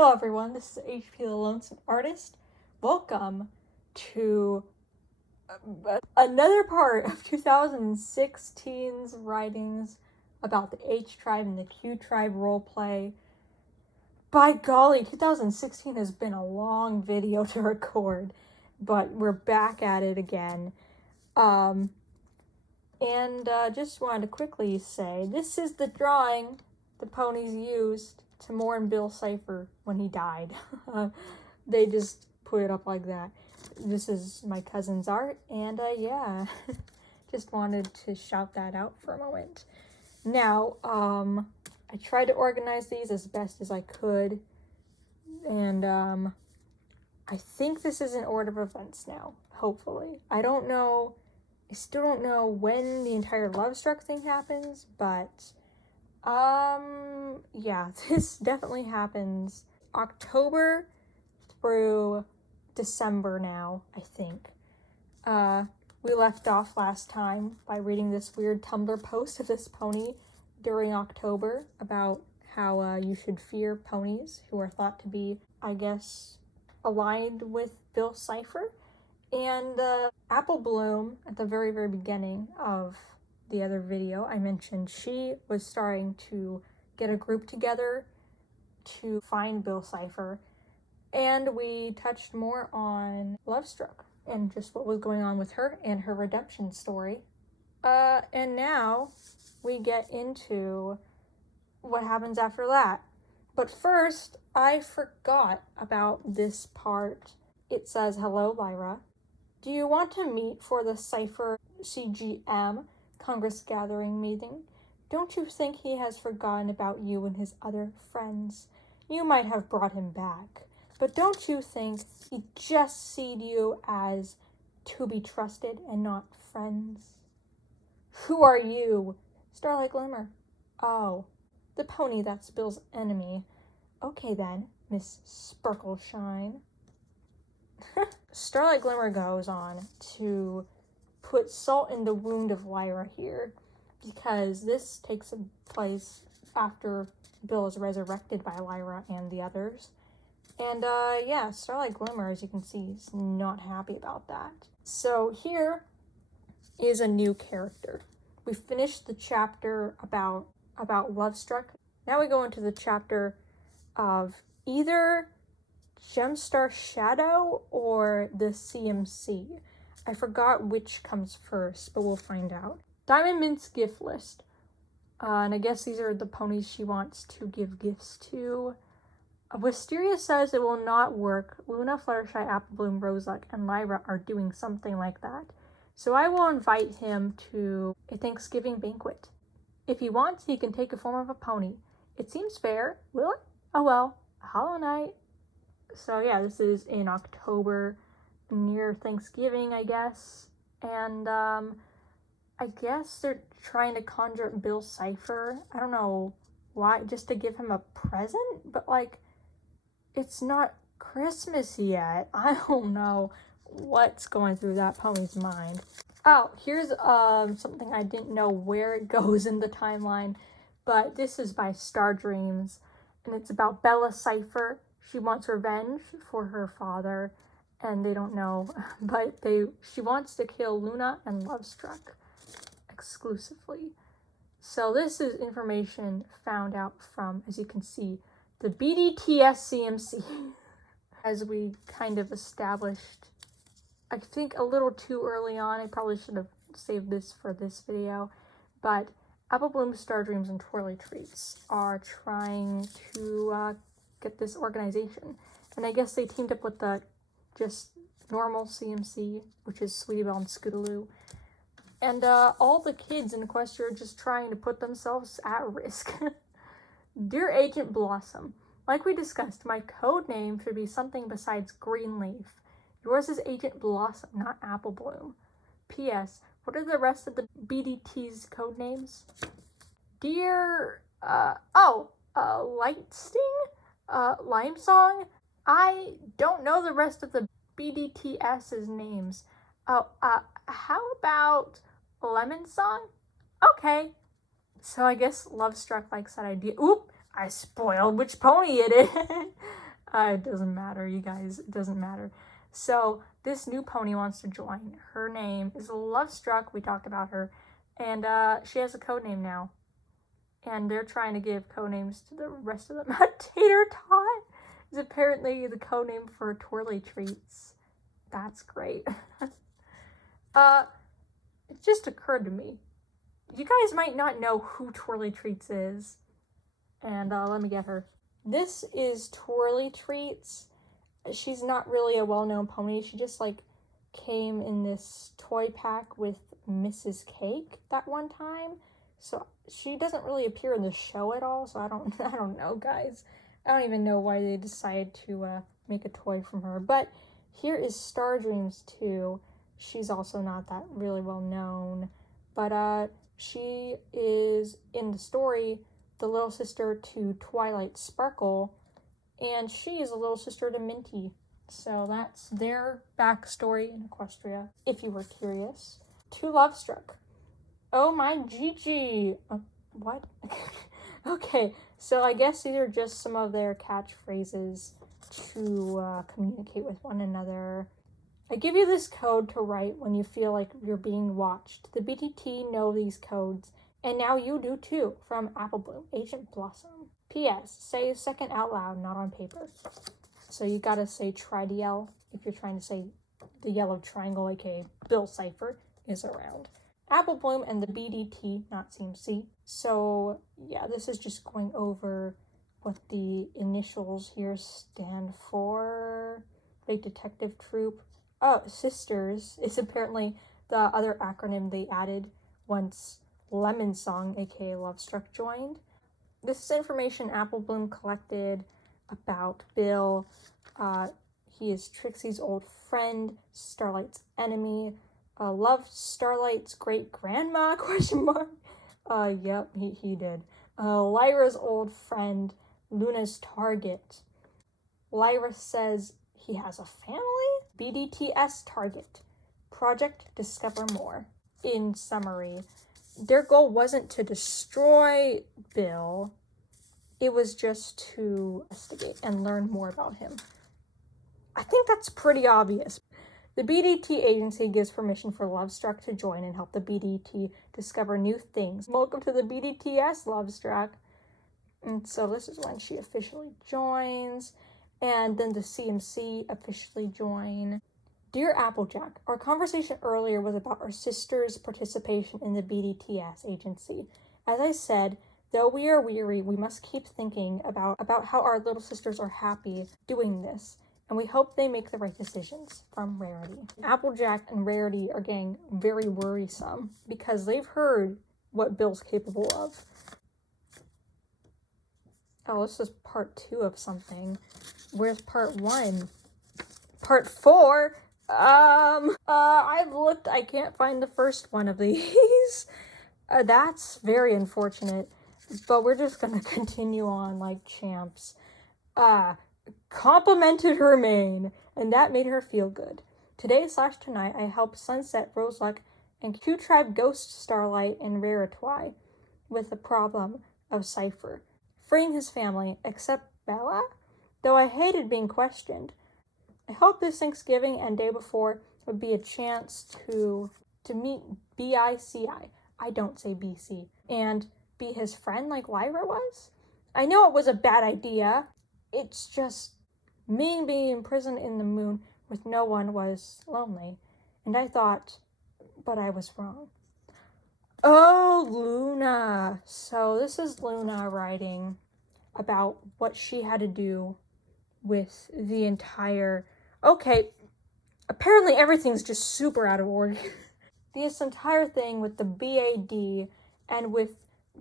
Hello everyone, this is HP the Lonesome Artist. Welcome to another part of 2016's writings about the H tribe and the Q tribe roleplay. By golly, 2016 has been a long video to record, but we're back at it again. Just wanted to quickly say, this is the drawing the ponies used to mourn Bill Cipher when he died. They just put it up like that. This is my cousin's art, and yeah, just wanted to shout that out for a moment. Now, I tried to organize these as best as I could, and I think this is in order of events now, hopefully. I still don't know when the entire Love Struck thing happens, but yeah, this definitely happens October through December now, I think. We left off last time by reading this weird Tumblr post of this pony during October about how you should fear ponies who are thought to be, I guess, aligned with Bill Cipher. And Apple Bloom, at the very, very beginning of the other video I mentioned, she was starting to get a group together to find Bill Cipher, and we touched more on Love Struck and just what was going on with her and her redemption story. And now we get into what happens after that. But first, I forgot about this part. It says, "Hello, Lyra. Do you want to meet for the Cipher CGM Congress Gathering meeting? Don't you think he has forgotten about you and his other friends? You might have brought him back, but don't you think he just seed you as to be trusted and not friends? Who are you? Starlight Glimmer. Oh, the pony that's Bill's enemy. Okay then, Miss Sparkleshine." Starlight Glimmer goes on to put salt in the wound of Lyra here, because this takes place after Bill is resurrected by Lyra and the others. And yeah, Starlight Glimmer, as you can see, is not happy about that. So here is a new character. We finished the chapter about Love Struck. Now we go into the chapter of either Gemstar Shadow or the CMC. I forgot which comes first, but we'll find out. Diamond Mint's gift list. And I guess these are the ponies she wants to give gifts to. Wisteria says it will not work. Luna, Fluttershy, Apple Bloom, Roseluck, and Lyra are doing something like that. So I will invite him to a Thanksgiving banquet. If he wants, he can take a form of a pony. It seems fair. Will it? Oh well. Hollow Night. So yeah, this is in October, near Thanksgiving, I guess. And I guess they're trying to conjure up Bill Cipher. I don't know why, just to give him a present? But like, it's not Christmas yet. I don't know what's going through that pony's mind. Oh, here's something I didn't know where it goes in the timeline, but this is by Star Dreams, and it's about Bella Cipher. She wants revenge for her father, and they don't know, but she wants to kill Luna and Love Struck exclusively. So this is information found out from, as you can see, the BDTS CMC. As we kind of established, I think a little too early on, I probably should have saved this for this video, but Apple Bloom, Star Dreams, and Twirly Treats are trying to get this organization. And I guess they teamed up with the just normal CMC, which is Sweetie Belle and Scootaloo. And all the kids in Equestria are just trying to put themselves at risk. Dear Agent Blossom, like we discussed, my code name should be something besides Greenleaf. Yours is Agent Blossom, not Apple Bloom. P.S. What are the rest of the BDT's code names? Dear, Light Sting? Lime Song? I don't know the rest of the BDTS's names. Oh, how about Lemon Song? Okay. So I guess Love Struck likes that idea. Oop! I spoiled which pony it is. It doesn't matter, you guys. It doesn't matter. So this new pony wants to join. Her name is Lovestruck. We talked about her. And she has a code name now. And they're trying to give code names to the rest of them. Tater Tot is apparently the code name for Twirly Treats. That's great. It just occurred to me. You guys might not know who Twirly Treats is. And let me get her. This is Twirly Treats. She's not really a well-known pony. She just like came in this toy pack with Mrs. Cake that one time. So she doesn't really appear in the show at all. So I don't know, guys. I don't even know why they decided to make a toy from her. But here is Star Dreams 2. She's also not that really well known. But she is in the story the little sister to Twilight Sparkle, and she is a little sister to Minty. So that's their backstory in Equestria, if you were curious. To Lovestruck. Oh my Gigi! What? Okay, so I guess these are just some of their catchphrases to communicate with one another. I give you this code to write when you feel like you're being watched. The BTT know these codes, and now you do too, from Apple Bloom, Agent Blossom. P.S. Say second out loud, not on paper. So you gotta say try to yell if you're trying to say the yellow triangle, aka Bill Cipher, is around. Apple Bloom and the BDT, not CMC. So yeah, this is just going over what the initials here stand for. Big Detective Troop. Oh, Sisters is apparently the other acronym they added once Lemon Song, aka Lovestruck, joined. This is information Apple Bloom collected about Bill. He is Trixie's old friend, Starlight's enemy, loved Starlight's great-grandma, question mark. Yep, he did. Lyra's old friend, Luna's target. Lyra says he has a family? BDTS target. Project Discover More. In summary, their goal wasn't to destroy Bill. It was just to investigate and learn more about him. I think that's pretty obvious. The BDT agency gives permission for Lovestruck to join and help the BDT discover new things. Welcome to the BDTS, Lovestruck. And so this is when she officially joins. And then the CMC officially join. Dear Applejack, our conversation earlier was about our sister's participation in the BDTS agency. As I said, though we are weary, we must keep thinking about how our little sisters are happy doing this, and we hope they make the right decisions. From Rarity. Applejack and Rarity are getting very worrisome because they've heard what Bill's capable of. Oh, this is part 2 of something. Where's part 1? Part 4? I've looked, I can't find the first one of these. That's very unfortunate, but we're just gonna continue on like champs. Complimented her mane, and that made her feel good. Today/tonight, I helped Sunset, Roseluck, and Q-Tribe Ghost Starlight and Raritwi with the problem of Cipher, freeing his family, except Bella? Though I hated being questioned. I hoped this Thanksgiving and day before would be a chance to meet BICI. I don't say BC. And be his friend like Lyra was? I know it was a bad idea. It's just me being imprisoned in the moon with no one was lonely. And I thought, but I was wrong. Oh, Luna. So this is Luna writing about what she had to do with the entire... Okay, apparently everything's just super out of order. This entire thing with the BAD and with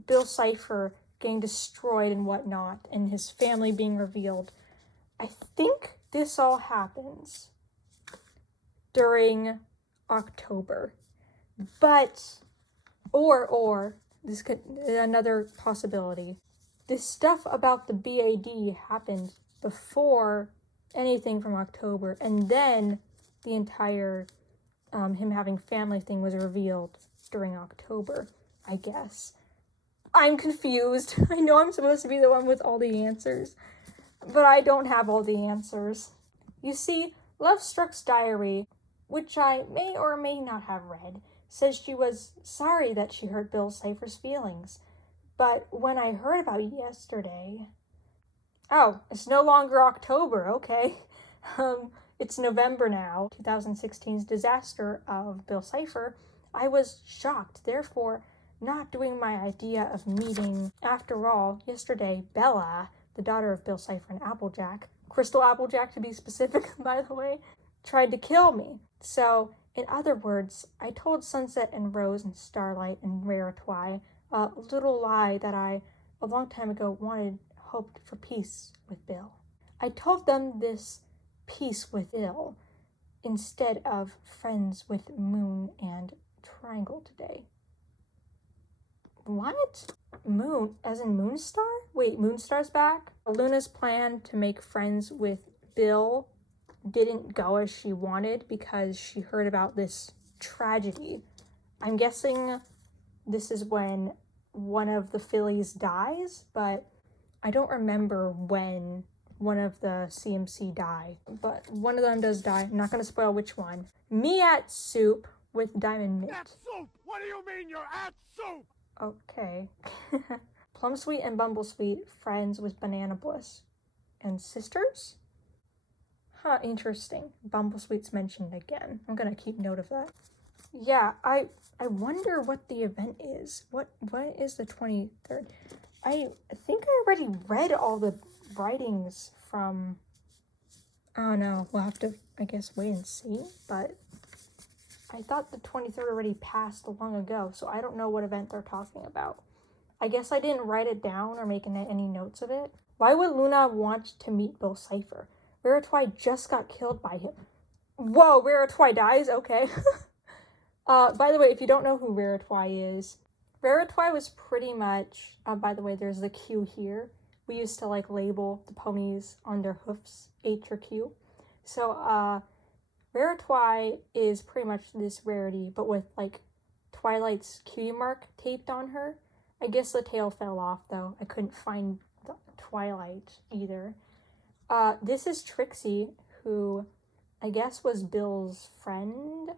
Bill Cipher getting destroyed and whatnot and his family being revealed. I think this all happens during October. But, or, this could, another possibility. This stuff about the BAD happened before anything from October, and then the entire him having family thing was revealed during October, I guess. I'm confused. I know I'm supposed to be the one with all the answers, but I don't have all the answers. You see, Lovestruck's diary, which I may or may not have read, says she was sorry that she hurt Bill Cipher's feelings. But when I heard about it yesterday... Oh, it's no longer October, okay. It's November now, 2016's disaster of Bill Cipher. I was shocked, therefore not doing my idea of meeting. After all, yesterday, Bella, the daughter of Bill Cipher and Applejack, Crystal Applejack to be specific, by the way, tried to kill me. So, in other words, I told Sunset and Rose and Starlight and Raritwi a little lie that I, a long time ago, hoped for peace with Bill. I told them this peace with Bill instead of friends with Moon and Triangle today. What? Moon, as in Moonstar? Wait, Moonstar's back? Luna's plan to make friends with Bill didn't go as she wanted because she heard about this tragedy. I'm guessing this is when one of the fillies dies, but I don't remember when one of the CMC die. But one of them does die. I'm not going to spoil which one. Me at Soup with Diamond Mint. At Soup? What do you mean you're at Soup? Okay. Plum Sweet and Bumble Sweet, friends with Banana Bliss. And sisters? Huh, interesting. Bumble Sweet's mentioned again. I'm gonna keep note of that. Yeah, I wonder what the event is. What is the 23rd? I think I already read all the writings from... I don't know. We'll have to, I guess, wait and see. But I thought the 23rd already passed long ago, so I don't know what event they're talking about. I guess I didn't write it down or make any notes of it. Why would Luna want to meet Bill Cipher? Raritwi just got killed by him. Whoa, Raritwi dies? Okay. By the way, if you don't know who Raritwi is, Raritwi was pretty much... by the way, there's the Q here. We used to, label the ponies on their hoofs, H or Q. So, Raritwi is pretty much this rarity, but with, Twilight's cutie mark taped on her. I guess the tail fell off, though. I couldn't find the Twilight either. This is Trixie, who I guess was Bill's friend.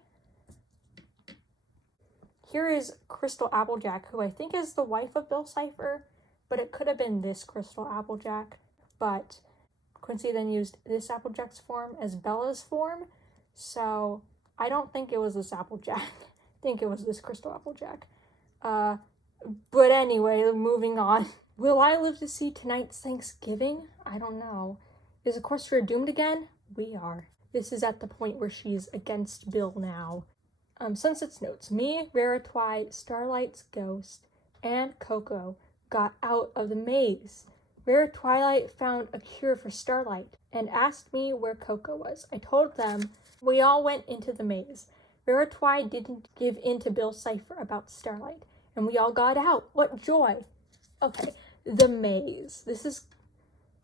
Here is Crystal Applejack, who I think is the wife of Bill Cipher, but it could have been this Crystal Applejack. But Quincy then used this Applejack's form as Bella's form, so I don't think it was this Applejack. I think it was this Crystal Applejack. But anyway, moving on. Will I live to see tonight's Thanksgiving? I don't know. Is Equestria doomed again? We are. This is at the point where she's against Bill now. Sunset's notes. Me, Raritwi, Starlight's ghost, and Coco got out of the maze. Twilight found a cure for Starlight and asked me where Coco was. I told them we all went into the maze. Raritwi didn't give in to Bill Cipher about Starlight, and we all got out. What joy! Okay, the maze. This is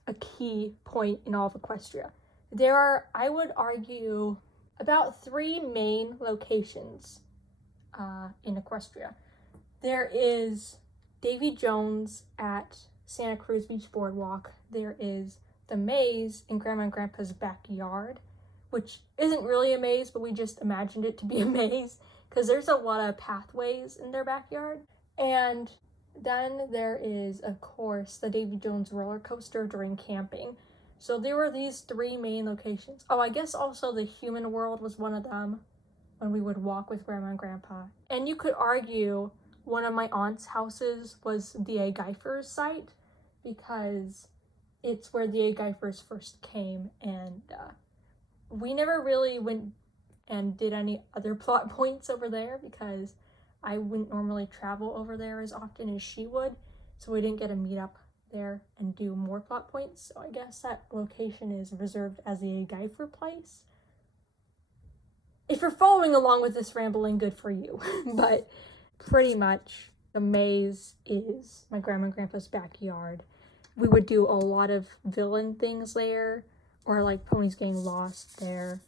a key point in all of Equestria. There are, I would argue, about 3 main locations in Equestria. There is Davy Jones at Santa Cruz Beach Boardwalk. There is the maze in Grandma and Grandpa's backyard, which isn't really a maze, but we just imagined it to be a maze because there's a lot of pathways in their backyard. And then there is, of course, the Davy Jones roller coaster during camping. So there were these 3 main locations. Oh, I guess also the human world was one of them when we would walk with Grandma and Grandpa. And you could argue one of my aunt's houses was the A. Geifers site because it's where the A. Geifers first came, and we never really went and did any other plot points over there because I wouldn't normally travel over there as often as she would, so we didn't get to meet up there and do more plot points. So I guess that location is reserved as the A. Geifer place. If you're following along with this rambling, good for you. But pretty much the maze is my Grandma and Grandpa's backyard. We would do a lot of villain things there, or ponies getting lost there.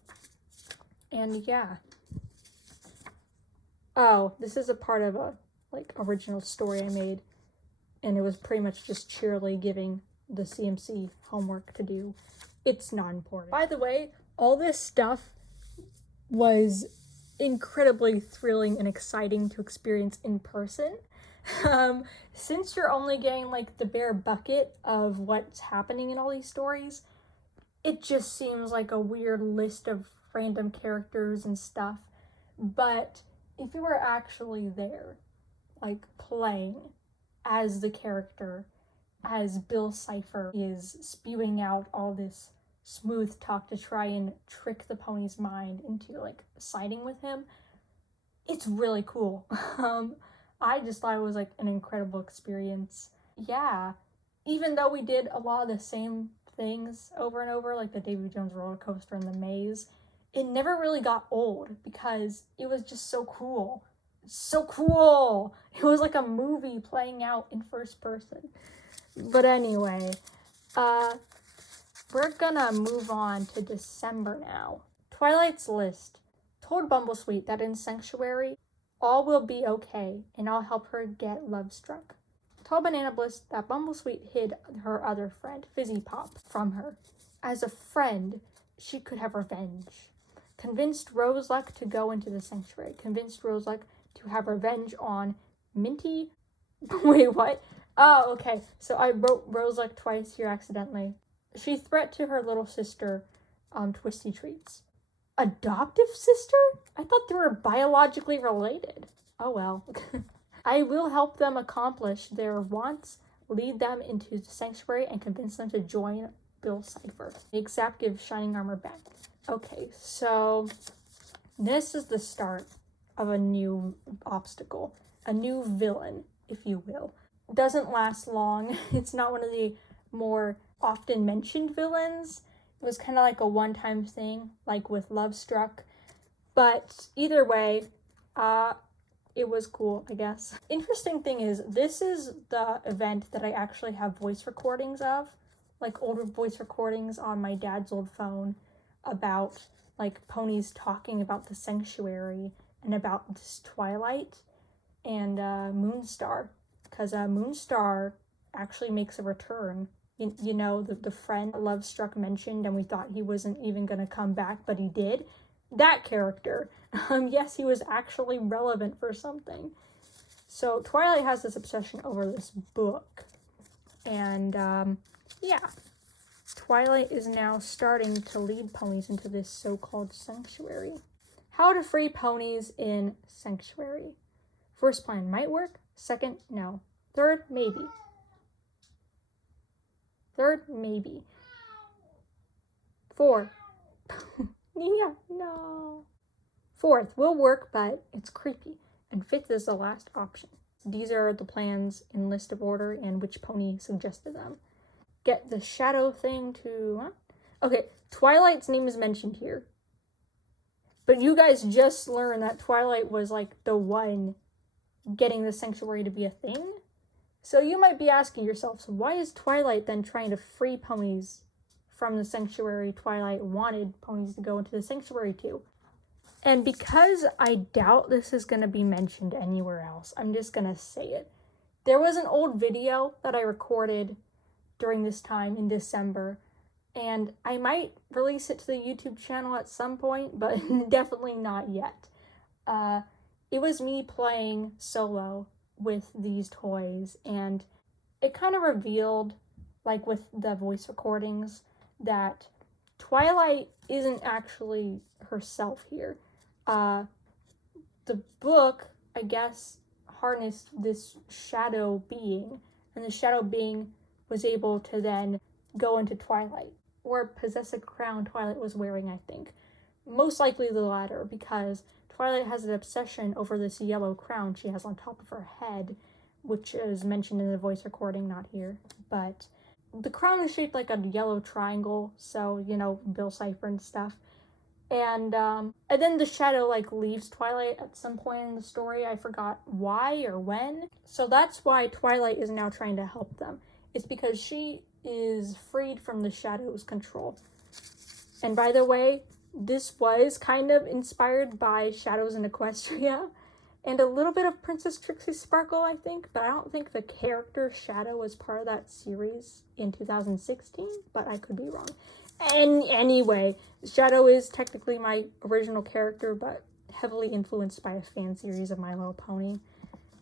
And yeah. Oh, this is a part of a original story I made, and it was pretty much just Twirly giving the CMC homework to do. It's not important. By the way, all this stuff was incredibly thrilling and exciting to experience in person. Since you're only getting like the bare bucket of what's happening in all these stories, it just seems like a weird list of random characters and stuff. But if you were actually there, like playing as the character, as Bill Cipher is spewing out all this smooth talk to try and trick the pony's mind into like siding with him, it's really cool. I just thought it was like an incredible experience. Yeah, even though we did a lot of the same things over and over, like the Davy Jones roller coaster and the maze, it never really got old because it was just so cool. So cool! It was like a movie playing out in first person. But anyway, we're gonna move on to December now. Twilight's List told Bumblesweet that in Sanctuary, all will be okay, and I'll help her get love struck. Told Banana Bliss that Bumblesweet hid her other friend, Fizzy Pop, from her. As a friend, she could have revenge. Convinced Roseluck to go into the Sanctuary. Convinced Roseluck to have revenge on Minty. Wait, what? Oh, okay. So I wrote Roseluck twice here accidentally. She threat to her little sister, Twisty Treats. Adoptive sister? I thought they were biologically related. Oh well. I will help them accomplish their wants, lead them into the Sanctuary, and convince them to join Bill Cipher. The exact gives Shining Armor back. Okay, so this is the start of a new obstacle, a new villain, if you will. Doesn't last long. It's not one of the more often mentioned villains. It was kind of like a one-time thing, like with Love Struck. But either way, it was cool, I guess. Interesting thing is, this is the event that I actually have voice recordings of, like older voice recordings on my dad's old phone about like ponies talking about the Sanctuary and about this Twilight and Moonstar, because Moonstar actually makes a return. You know, the friend Love Struck mentioned, and we thought he wasn't even going to come back, but he did. That character. Yes, he was actually relevant for something. So Twilight has this obsession over this book. And, yeah. Twilight is now starting to lead ponies into this so-called Sanctuary. How to free ponies in Sanctuary. First plan might work. Second, no. Third, maybe. Third, maybe. 4. Yeah, no. Fourth, will work, but it's creepy. And fifth is the last option. These are the plans in list of order and which pony suggested them. Get the shadow thing to... Huh? Okay, Twilight's name is mentioned here. But you guys just learned that Twilight was like the one getting the Sanctuary to be a thing. So you might be asking yourself, so why is Twilight then trying to free ponies from the Sanctuary Twilight wanted ponies to go into the Sanctuary to? And because I doubt this is going to be mentioned anywhere else, I'm just going to say it. There was an old video that I recorded during this time in December, and I might release it to the YouTube channel at some point, but definitely not yet. It was me playing solo with these toys, and it kind of revealed, like with the voice recordings, that Twilight isn't actually herself here. The book, I guess, harnessed this shadow being, and the shadow being was able to then go into Twilight, or possess a crown Twilight was wearing, I think. Most likely the latter, because Twilight has an obsession over this yellow crown she has on top of her head, which is mentioned in the voice recording, not here. But the crown is shaped like a yellow triangle, so, you know, Bill Cipher and stuff. And then the shadow, like, leaves Twilight at some point in the story. I forgot why or when. So that's why Twilight is now trying to help them. It's because she is freed from the shadow's control. And by the way, this was kind of inspired by Shadows in Equestria. and a little bit of Princess Trixie Sparkle, I think, but I don't think the character Shadow was part of that series in 2016, but I could be wrong. And anyway, Shadow is technically my original character, but heavily influenced by a fan series of My Little Pony.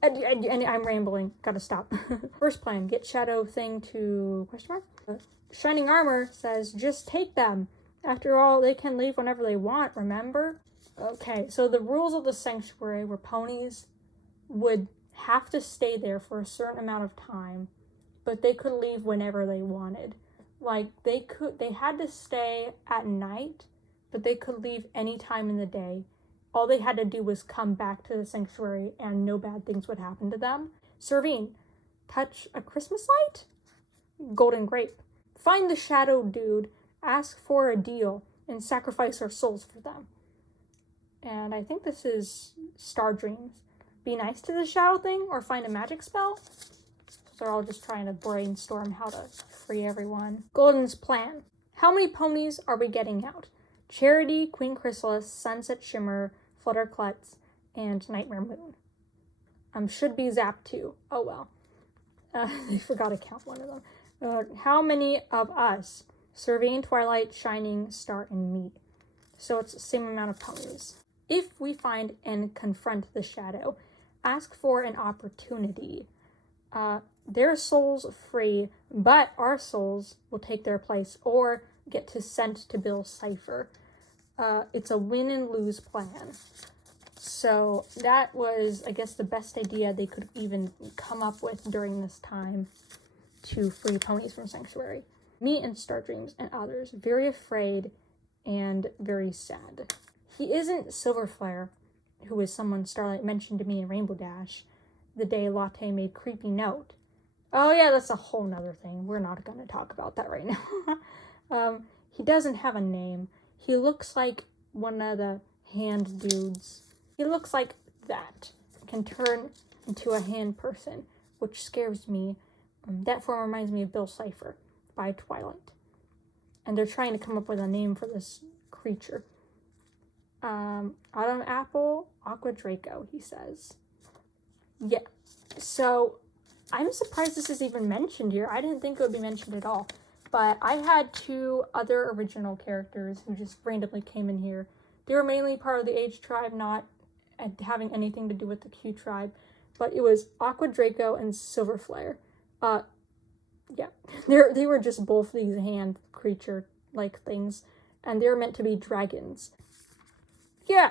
And I'm rambling, gotta stop. First plan, get Shadow thing to question mark? Shining Armor says, just take them. After all, they can leave whenever they want, remember? Okay, so the rules of the sanctuary were ponies would have to stay there for a certain amount of time, but they could leave whenever they wanted. Like, they had to stay at night, but they could leave any time in the day. All they had to do was come back to the sanctuary and no bad things would happen to them. Servine, touch a Christmas light? Golden grape. Find the shadow dude, ask for a deal, and sacrifice our souls for them. And I think this is Star Dreams. Be nice to the shadow thing or find a magic spell. So they're all just trying to brainstorm how to free everyone. Golden's plan. How many ponies are we getting out? Charity, Queen Chrysalis, Sunset Shimmer, Flutterklutz, and Nightmare Moon. Should be Zap too. Oh well. They forgot to count one of them. How many of us? Servine, Twilight, Shining, Star, and me. So it's the same amount of ponies. If we find and confront the shadow, ask for an opportunity. Their souls free, but our souls will take their place or get to sent to Bill's cipher. It's a win and lose plan. So that was, I guess, the best idea they could even come up with during this time to free ponies from Sanctuary. Me and Star Dreams and others, very afraid and very sad. He isn't Silverflare, who is someone Starlight mentioned to me in Rainbow Dash the day Latte made creepy note. Oh yeah, that's a whole nother thing. We're not going to talk about that right now. He doesn't have a name. He looks like one of the hand dudes. He looks like that. Can turn into a hand person, which scares me. That form reminds me of Bill Cipher by Twilight. And they're trying to come up with a name for this creature. Autumn Apple, Aqua Draco, he says. Yeah, so I'm surprised this is even mentioned here. I didn't think it would be mentioned at all. But I had two other original characters who just randomly came in here. They were mainly part of the H tribe, not having anything to do with the Q tribe. But it was Aqua Draco and Silverflare. Yeah, they were just both these hand creature-like things. And they were meant to be dragons. Yeah,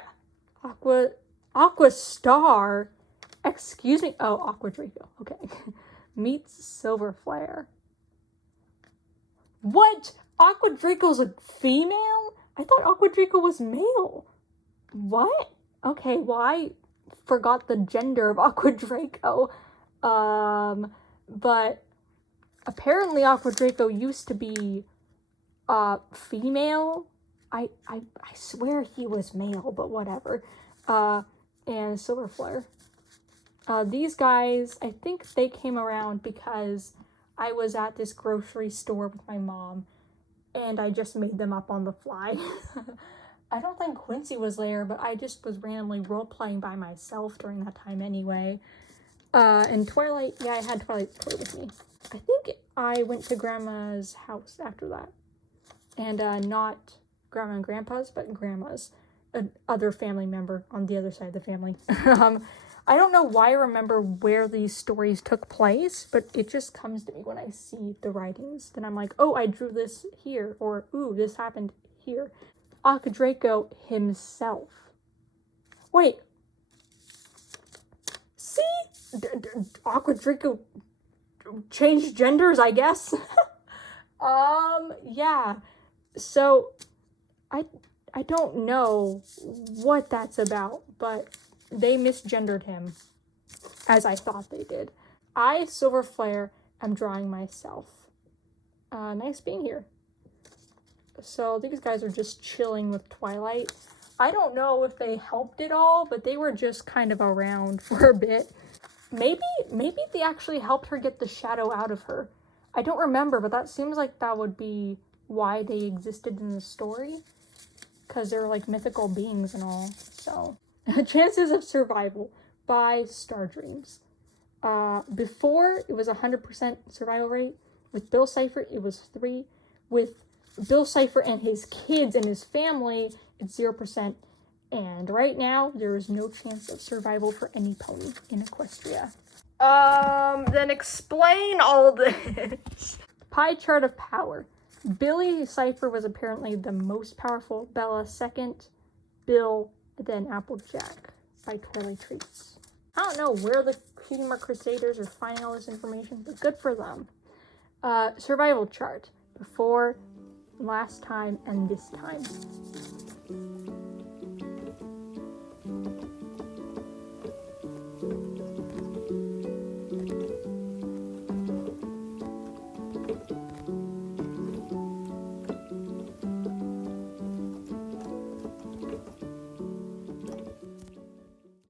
Aqua Star, excuse me, oh, Aqua Draco, okay, meets Silverflare. What? Aqua Draco's a female? I thought Aqua Draco was male. What? Okay, well, I forgot the gender of Aqua Draco, but apparently Aqua Draco used to be, female. I swear he was male, but whatever. And Silverflare. These guys, I think they came around because I was at this grocery store with my mom, and I just made them up on the fly. I don't think Quincy was there, but I just was randomly role-playing by myself during that time anyway. And Twilight, yeah, I had Twilight play with me. I think I went to Grandma's house after that. And not Grandma and Grandpa's, but Grandma's, other family member on the other side of the family. I don't know why I remember where these stories took place, but it just comes to me when I see the writings. Then I'm like, oh, I drew this here, or ooh, this happened here. Aqua Draco himself. Wait. See? Aqua Draco changed genders, I guess. Yeah. So, I don't know what that's about, but they misgendered him, as I thought they did. I, Silverflare, am drawing myself. Nice being here. So these guys are just chilling with Twilight. I don't know if they helped at all, but they were just kind of around for a bit. Maybe they actually helped her get the shadow out of her. I don't remember, but that seems like that would be why they existed in the story. Because they're like mythical beings and all, so. Chances of survival. by Star Dreams. Before, it was 100% survival rate. With Bill Cipher, it was 3. With Bill Cipher and his kids and his family, it's 0%. And right now, there is no chance of survival for any pony in Equestria. Then explain all this. Pie chart of power. Billy Cipher was apparently the most powerful. Bella second. Bill, then Applejack by Twirly Treats. I don't know where the Cutie Mark Crusaders are finding all this information, but good for them. Survival chart. Before, last time, and this time.